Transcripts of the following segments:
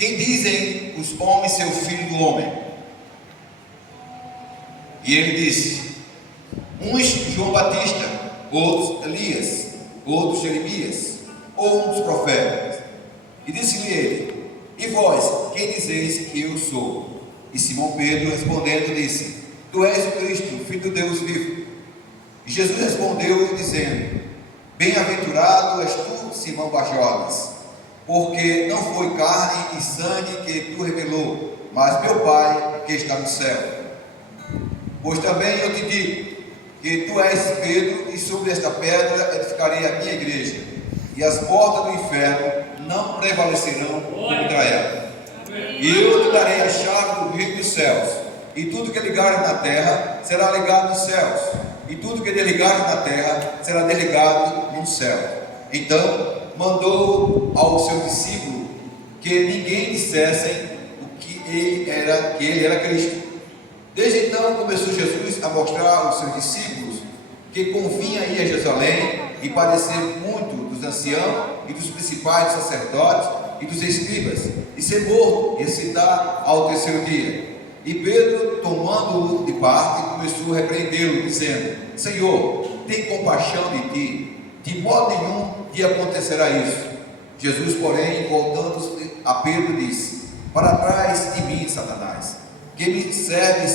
quem dizem os homens ser o filho do homem? E ele disse: uns João Batista, outros Elias, outros Jeremias, ou um dos profetas. E disse-lhe ele: e vós, quem dizeis que eu sou? E Simão Pedro respondendo disse: tu és o Cristo, filho do Deus vivo. E Jesus respondeu dizendo: bem-aventurado és tu, Simão Barjonas, porque não foi carne e sangue que tu revelou, mas meu Pai que está no céu. Pois também eu te digo que tu és Pedro, e sobre esta pedra edificarei a minha igreja, e as portas do inferno não prevalecerão contra ela. E eu te darei a chave do reino dos céus, e tudo que ligares na terra será ligado nos céus, e tudo que desligares na terra será desligado no céu. Então mandou aos seus discípulos que ninguém dissessem que ele era Cristo. Desde então começou Jesus a mostrar aos seus discípulos que convinha ir a Jerusalém e padecer muito dos anciãos e dos principais dos sacerdotes e dos escribas, e ser morto e ressuscitar ao terceiro dia. E Pedro, tomando-o de parte, começou a repreendê-lo, dizendo: Senhor, tem compaixão de ti, de modo nenhum te acontecerá isso. Jesus, porém, voltando-se a Pedro, disse: para trás de mim, Satanás, que me serve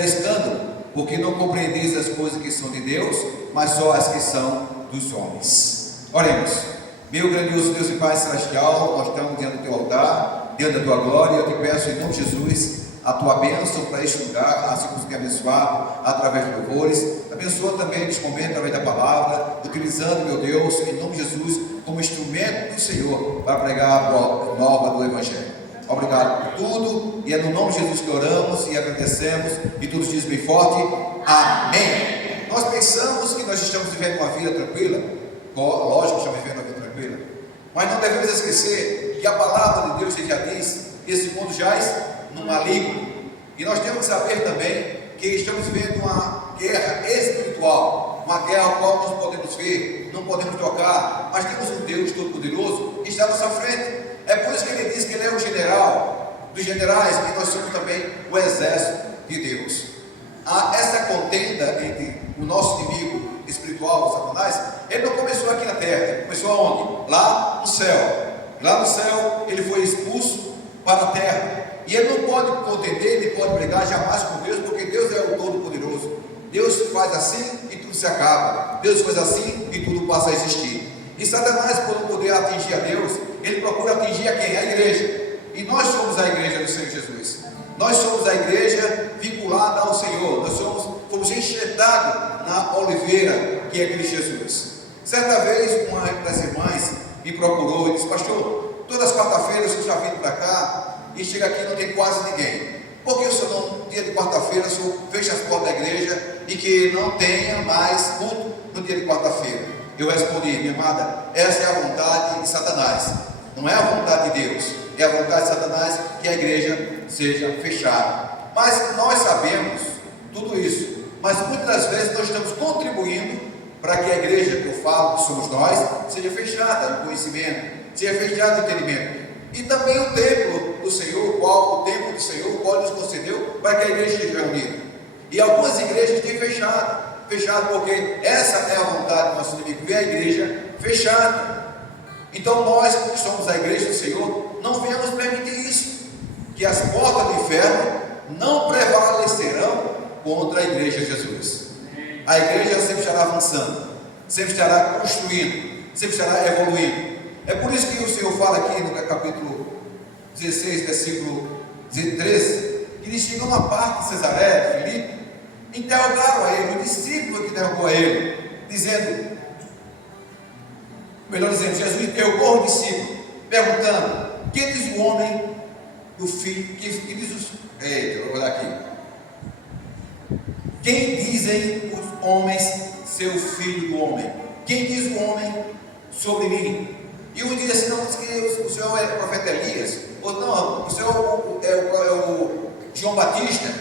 de escândalo, porque não compreendeis as coisas que são de Deus, mas só as que são dos homens. Oremos. Meu grandioso Deus e Pai celestial, nós estamos diante do teu altar, diante da tua glória. Eu te peço em nome de Jesus a tua bênção para este lugar, assim como você abençoado através de louvores. Abençoa também neste momento através da palavra, utilizando, meu Deus, em nome de Jesus, como instrumento do Senhor para pregar a boa nova do Evangelho. Obrigado por tudo, e é no nome de Jesus que oramos e agradecemos, e todos dizem bem forte: amém. Nós pensamos que nós estamos vivendo uma vida tranquila, lógico que estamos vivendo uma vida tranquila, mas não devemos esquecer que a palavra de Deus já diz: esse mundo jaz no maligno, e nós temos que saber também que estamos vivendo uma guerra espiritual, uma guerra a qual não podemos ver, não podemos tocar, mas temos um Deus Todo-Poderoso que está à nossa frente. É por isso que ele diz que ele é o general dos generais, e nós somos também o exército de Deus. Essa contenda entre o nosso inimigo espiritual, o Satanás, ele não começou aqui na terra, ele começou aonde? Lá no céu. Lá no céu ele foi expulso para a terra, e ele não pode contender, ele pode brigar jamais com Deus, porque Deus é o Todo-Poderoso. Deus faz assim e tudo se acaba, Deus faz assim e tudo passa a existir. E Satanás, por não poder atingir a Deus, ele procura atingir a quem? A igreja. E nós somos a igreja do Senhor Jesus. Nós somos a igreja vinculada ao Senhor. Nós fomos enxertados na oliveira que é Cristo Jesus. Certa vez uma das irmãs me procurou e disse: pastor, todas as quarta-feiras o senhor já vindo para cá e chega aqui e não tem quase ninguém. Por que o senhor não, no dia de quarta-feira, o senhor fecha as portas da igreja e que não tenha mais culto no dia de quarta-feira? Eu respondi: minha amada, essa é a vontade de Satanás, não é a vontade de Deus, é a vontade de Satanás que a igreja seja fechada. Mas nós sabemos tudo isso, mas muitas das vezes nós estamos contribuindo para que a igreja, que eu falo, que somos nós, seja fechada no conhecimento, seja fechada no entendimento. E também o templo do Senhor, o templo do Senhor, o qual nos concedeu para que a igreja esteja reunida. E algumas igrejas têm fechado porque essa é a vontade do nosso inimigo, ver a igreja fechada. Então nós, que somos a igreja do Senhor, não venhamos permitir isso, que as portas do inferno não prevalecerão contra a igreja de Jesus. A igreja sempre estará avançando, sempre estará construindo, sempre estará evoluindo. É por isso que o Senhor fala aqui no capítulo 16, versículo 13, que eles chegam a uma parte de Cesareia, Filipe, interrogaram a ele, o discípulo que interrogou a ele, dizendo, Jesus interrogou o discípulo, perguntando: quem diz o homem do filho, que diz os... eu vou olhar aqui. Quem dizem os homens ser o filho do homem? Quem diz o homem sobre mim? E um diz assim: não, diz que o senhor é o profeta Elias, ou não, o senhor é o João Batista.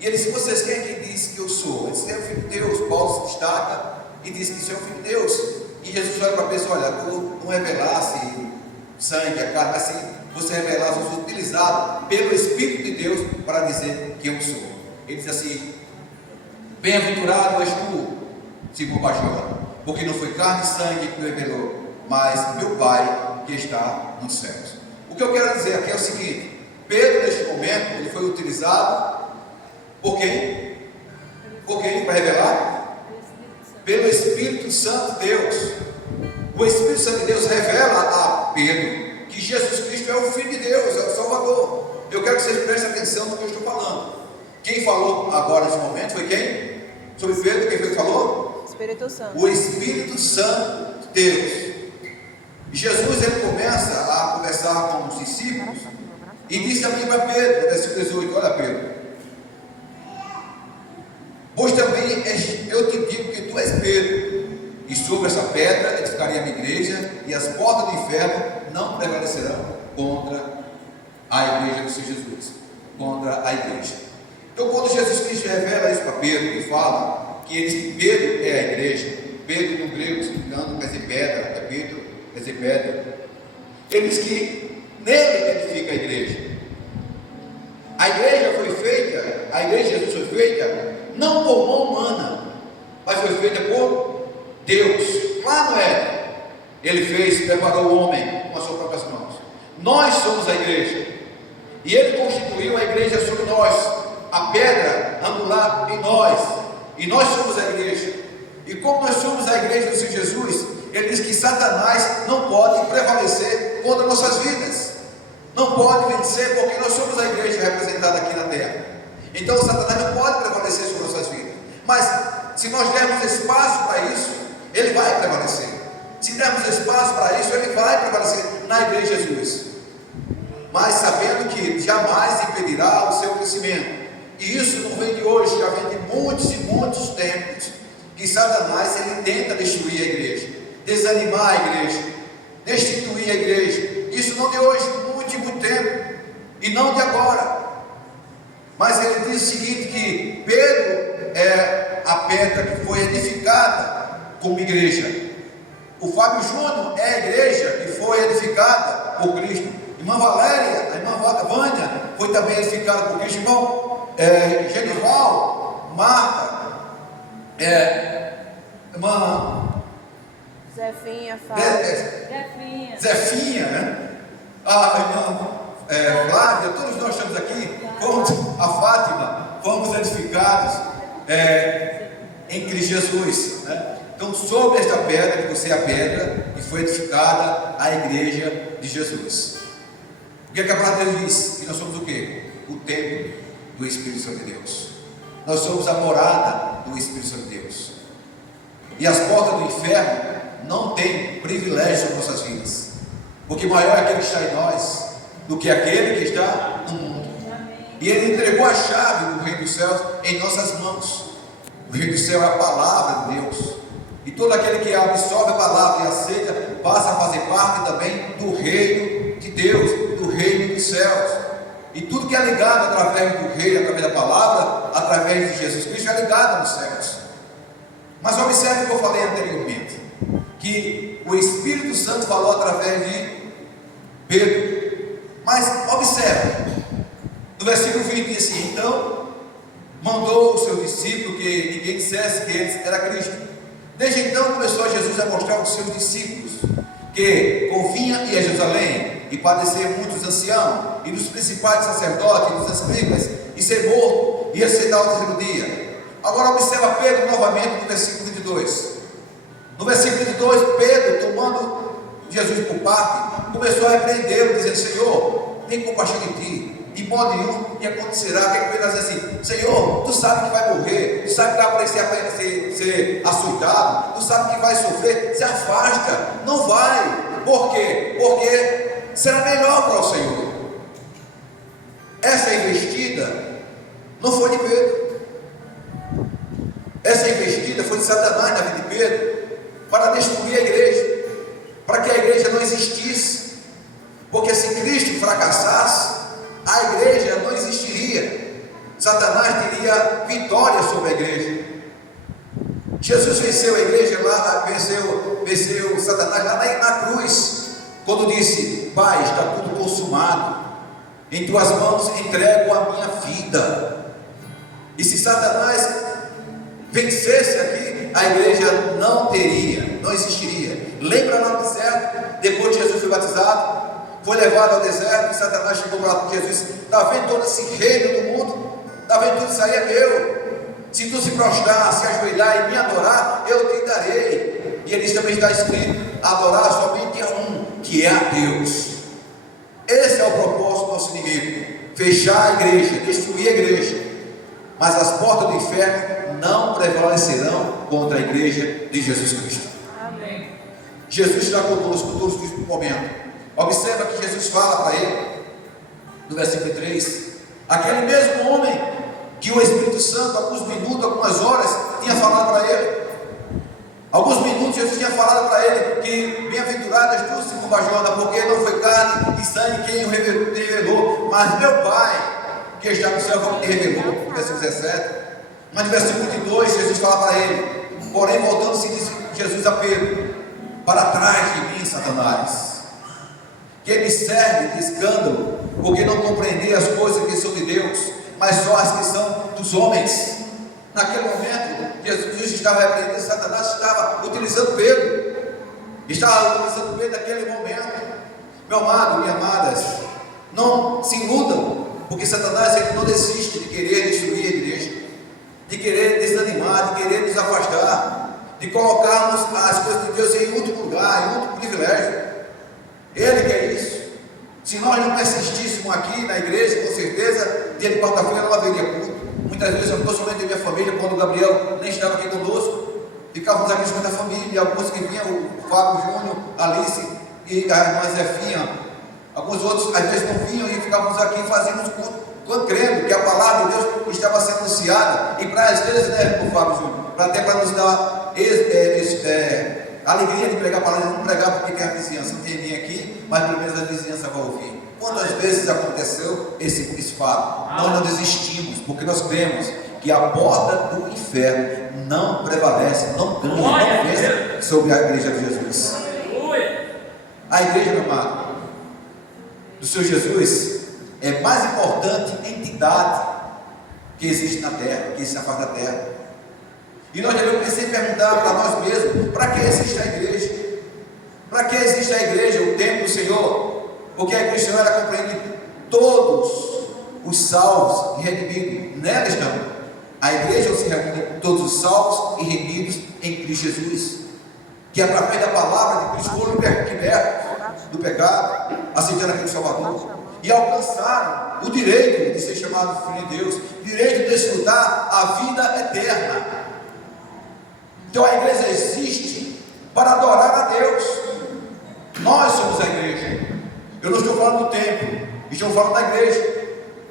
E ele disse: vocês quem é que diz que eu sou? Ele disse: é o filho de Deus. Paulo se destaca e diz que isso é o filho de Deus. E Jesus olha para a pessoa: olha, tu não revelasse sangue, a carne, mas sim você revelar Jesus, utilizado pelo Espírito de Deus para dizer que eu sou. Ele diz assim: bem-aventurado és tu, Simão Barjona, porque não foi carne e sangue que o revelou, mas meu Pai que está nos céus. O que eu quero dizer aqui é o seguinte: Pedro, neste momento, ele foi utilizado por quem? Por quem? Para revelar? Pelo Espírito Santo de Deus. O Espírito Santo de Deus revela a Pedro que Jesus Cristo é o Filho de Deus, é o Salvador. Eu quero que vocês prestem atenção no que eu estou falando. Quem falou agora nesse momento foi quem? Sobre Pedro, quem foi que falou? Espírito Santo. O Espírito Santo de Deus. Jesus, ele começa a conversar com os discípulos e diz também para Pedro, no versículo 18, olha Pedro: pois também eu te digo que tu és Pedro, e sobre essa pedra edificarei a minha igreja, e as portas do inferno não prevalecerão contra a igreja do Senhor Jesus, contra a igreja. Então, quando Jesus Cristo revela isso para Pedro, ele fala que Pedro é a igreja. Pedro, no grego, se não me engano, quer dizer pedra, é Pedro, quer dizer pedra. Ele diz que nele edifica a igreja. A igreja foi feita, a igreja de Jesus foi feita não por mão humana, mas foi feita por Deus. Lá no Éden, ele fez, preparou o homem com as suas próprias mãos. Nós somos a igreja, e ele constituiu a igreja sobre nós, a pedra angular em nós, e nós somos a igreja. E como nós somos a igreja do Senhor Jesus, ele diz que Satanás não pode prevalecer contra nossas vidas, não pode vencer, porque nós somos a igreja representada aqui na terra. Então Satanás não pode prevalecer sobre nossas vidas, mas se nós dermos espaço para isso, ele vai prevalecer. Se dermos espaço para isso, ele vai prevalecer na igreja de Jesus, mas sabendo que jamais impedirá o seu crescimento. E isso não vem de hoje, já vem de muitos e muitos tempos, que Satanás ele tenta destruir a igreja, desanimar a igreja, destituir a igreja. Isso não de hoje, de muito tempo, e não de agora. Mas ele diz o seguinte, que Pedro é a pedra que foi edificada como igreja. O Fábio Júnior é a igreja que foi edificada por Cristo. Irmã Valéria, a irmã Vânia foi também edificada por Cristo. Irmão Genival, Marta, irmã Zefinha, Zefinha, né? A irmã Flávia, todos nós estamos aqui, fomos, a Fátima, fomos edificados em Cristo Jesus, né? Então, sobre esta pedra, que você é a pedra, e foi edificada a igreja de Jesus. O que a palavra de Deus diz? Que nós somos o quê? O templo do Espírito Santo de Deus. Nós somos a morada do Espírito Santo de Deus. E as portas do inferno não têm privilégio sobre nossas vidas, porque maior é aquele que está em nós do que aquele que está no mundo. E ele entregou a chave do reino dos céus em nossas mãos. O reino do céu é a palavra de Deus, e todo aquele que absorve a palavra e aceita passa a fazer parte também do reino de Deus, do reino dos céus. E tudo que é ligado através do reino, através da palavra, através de Jesus Cristo, é ligado nos céus. Mas observe o que eu falei anteriormente, que o Espírito Santo falou através de Pedro. Mas observe, no versículo 20 diz assim: então mandou o seu discípulo que ninguém dissesse que ele era Cristo. Desde então começou Jesus a mostrar aos seus discípulos que convinha ir a Jerusalém e padecer muitos anciãos e dos principais sacerdotes e dos escribas, e ser morto e ressuscitar ao terceiro dia. Agora observa Pedro novamente no versículo 22. No versículo 22, Pedro, tomando Jesus por parte, começou a repreendê-lo, dizendo: Senhor, tem compaixão de ti, de modo nenhum me acontecerá. O que Pedro vai dizer assim: Senhor, tu sabes que vai morrer, tu sabes que vai aparecer, ser açoitado, tu sabes que vai sofrer, se afasta, não vai. Por quê? Porque será melhor para o Senhor. Essa investida não foi de Pedro, essa investida foi de Satanás na vida de Pedro, para destruir a igreja, para que a igreja não existisse. Porque se Cristo fracassasse, a igreja não existiria. Satanás teria vitória sobre a igreja. Jesus venceu a igreja lá, venceu Satanás lá na cruz. quando disse: Pai, está tudo consumado, em tuas mãos entrego a minha vida. E se Satanás vencesse aqui, a igreja não existiria. Lembra lá no deserto, depois de Jesus foi batizado, foi levado ao deserto, e Satanás chegou para Jesus: está vendo todo esse reino do mundo? Está vendo tudo isso aí é meu? Se tu se prostrar, se ajoelhar e me adorar, eu te darei. E ele também está escrito: adorar somente a um, que é a Deus. Esse é o propósito do nosso inimigo: fechar a igreja, destruir a igreja. Mas as portas do inferno não prevalecerão contra a igreja de Jesus Cristo. Amém. Jesus está conosco todos os momentos. Observa que Jesus fala para ele, no versículo 3, aquele mesmo homem que o Espírito Santo, alguns minutos, algumas horas, tinha falado para ele. Alguns minutos Jesus tinha falado para ele que bem-aventuradas tu, Simão Barjona, porque não foi carne e sangue quem o revelou, mas meu Pai que está no céu que revelou. Versículo 17. Mas no versículo 22, Jesus fala para ele: porém, voltando-se, disse Jesus a Pedro: para trás de mim, Satanás, que me serve de escândalo, porque não compreendi as coisas que são de Deus, mas só as que são dos homens. Naquele momento, Jesus estava repreendendo Satanás, estava utilizando Pedro. Estava utilizando Pedro naquele momento. Meu amado, minhas amadas, não se iludam, porque Satanás ele não desiste de querer destruir a igreja, de querer desanimar, de querer nos afastar, de colocarmos as coisas de Deus em último lugar, em último privilégio. Ele quer isso. Se nós não persistíssemos aqui na igreja, com certeza, dia de quarta-feira não haveria culto. Muitas vezes eu pessoalmente minha família, quando o Gabriel nem estava aqui conosco, ficávamos aqui junto da família, alguns que vinham, o Fábio Júnior, Alice e a irmã Zefinha, alguns outros às vezes não vinham e ficávamos aqui fazendo culto, crendo que a palavra de Deus estava sendo anunciada, e para às vezes, né, o Fábio Júnior, até para nos dar alegria de pregar a palavra, não pregar porque tem a vizinhança, não tem ninguém aqui, mas pelo menos a vizinhança vai ouvir. Quantas vezes aconteceu esse fato? Nós não desistimos, porque nós cremos que a porta do inferno não prevalece, não ganha, não vence sobre a igreja de Jesus. A igreja, meu amado, do Senhor Jesus é mais importante entidade que existe na terra, que existe na face da terra. E nós devemos sempre perguntar para nós mesmos: para que existe a igreja? Para que existe a igreja, o templo do Senhor? Porque a igreja do Senhor ela compreende todos os salvos e redimidos. Nela estão. A igreja se reúne todos os salvos e redimidos em Cristo Jesus, que através da palavra de Cristo foram libertos do pecado, aceitando a Cristo Salvador, e alcançaram o direito de ser chamado filho de Deus, direito de desfrutar a vida eterna. Então a igreja existe para adorar a Deus. Nós somos a igreja. Eu não estou falando do templo, estou falando da igreja.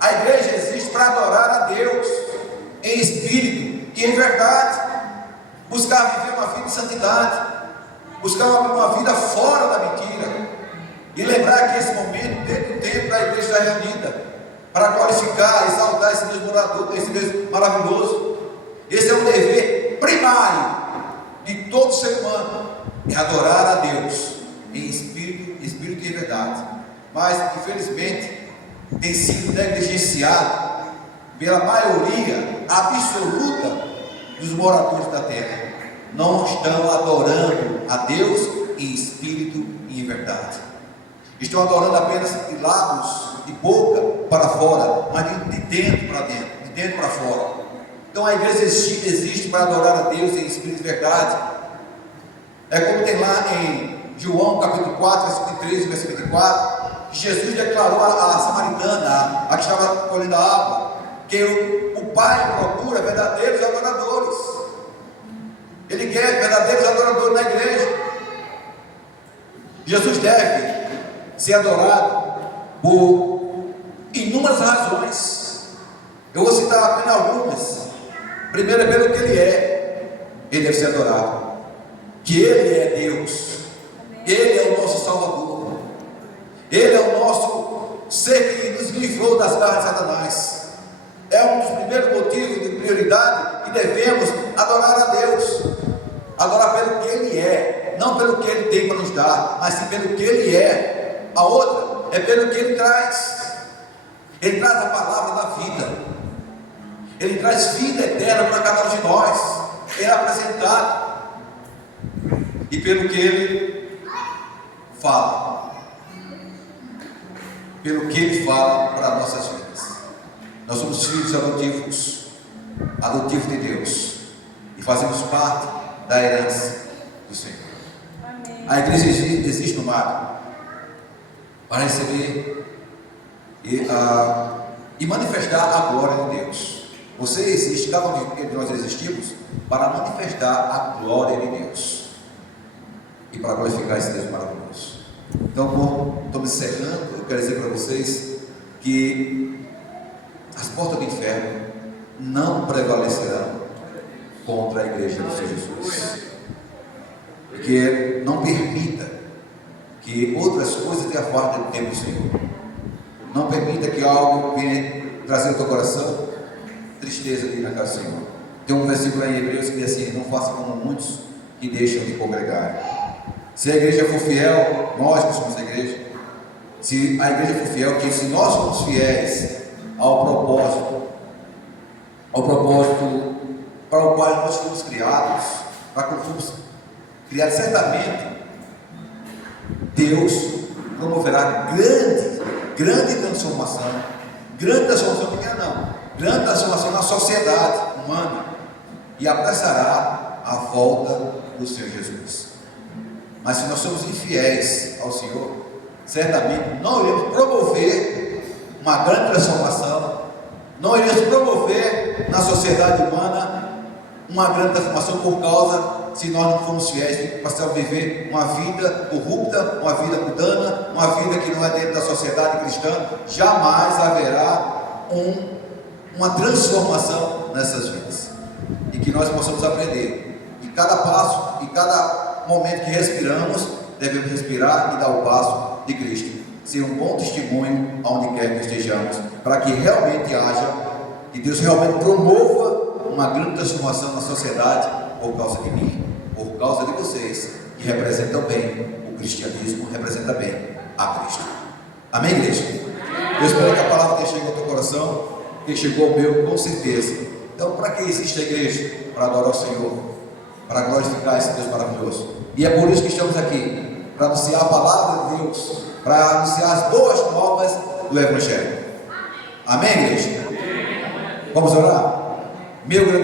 A igreja existe para adorar a Deus em espírito e em verdade, buscar viver uma vida de santidade, buscar uma vida fora da mentira, e lembrar que esse momento, dentro do templo, a igreja está reunida para glorificar, exaltar esse Deus morador, esse Deus maravilhoso. Esse é o dever primário de todo ser humano, é adorar a Deus em espírito e em verdade. Mas infelizmente tem sido negligenciado pela maioria absoluta dos moradores da terra. Não estão adorando a Deus em espírito e em verdade. Estão adorando apenas de lábios, de boca para fora, mas de dentro para dentro, de dentro para fora. Então a igreja existe para adorar a Deus em espírito e verdade. É como tem lá em João capítulo 4, versículo 13, versículo 24, que Jesus declarou a samaritana, a que estava colhendo a água, que o Pai procura verdadeiros adoradores. Ele quer verdadeiros adoradores na igreja. Jesus deve ser adorado por inúmeras razões. Eu vou citar apenas algumas. Primeiro é pelo que Ele é. Ele deve ser adorado, que Ele é Deus, Ele é o nosso Salvador, Ele é o nosso ser que nos livrou das garras de Satanás. É um dos primeiros motivos de prioridade que devemos adorar a Deus, adorar pelo que Ele é, não não pelo que Ele tem para nos dar, mas sim pelo que Ele é. A outra é pelo que Ele traz. Ele traz a palavra da vida, Ele traz vida eterna para cada um de nós. Ele é apresentado, e pelo que Ele fala, pelo que Ele fala para nossas vidas. Nós somos filhos adotivos de Deus, e fazemos parte da herança do Senhor. Amém. A igreja existe no mar para receber e manifestar a glória de Deus. Você existe, cada um de nós existimos para manifestar a glória de Deus e para glorificar esse Deus maravilhoso. Então, bom, estamos encerrando. Eu quero dizer para vocês que as portas do inferno não prevalecerão contra a igreja do Senhor Jesus. Porque não permita que outras coisas te afastem do tempo do Senhor. Não permita que algo venha trazer ao teu coração tristeza ali na casa do Senhor. Tem um versículo aí em Hebreus que diz assim: não faça como muitos que deixam de congregar. Se a igreja for fiel, nós que somos a igreja, se a igreja for fiel, que se nós somos fiéis ao propósito para o qual nós fomos criados, para que fomos criados, certamente Deus promoverá grande transformação, grande transformação na sociedade humana, e apressará a volta do Senhor Jesus. Mas se nós somos infiéis ao Senhor, certamente não iremos promover uma grande transformação, não iremos promover na sociedade humana uma grande transformação, por causa, se nós não formos fiéis, passamos a viver uma vida corrupta, uma vida mundana, uma vida que não é dentro da sociedade cristã. Jamais haverá uma transformação nessas vidas, e que nós possamos aprender, e cada passo, e cada momento que respiramos, devemos respirar e dar o passo de Cristo, ser um bom testemunho aonde quer que estejamos, para que realmente haja, que Deus realmente promova uma grande transformação na sociedade, por causa de mim, por causa de vocês, que representam bem o cristianismo, representa bem a Cristo. Amém, igreja? Eu espero que a palavra tenha chegado ao teu coração, que chegou ao meu, com certeza. Então, para que existe a igreja? Para adorar o Senhor, para glorificar esse Deus maravilhoso. E é por isso que estamos aqui, para anunciar a palavra de Deus, para anunciar as boas novas do Evangelho. Amém, igreja? Vamos orar? Meu grande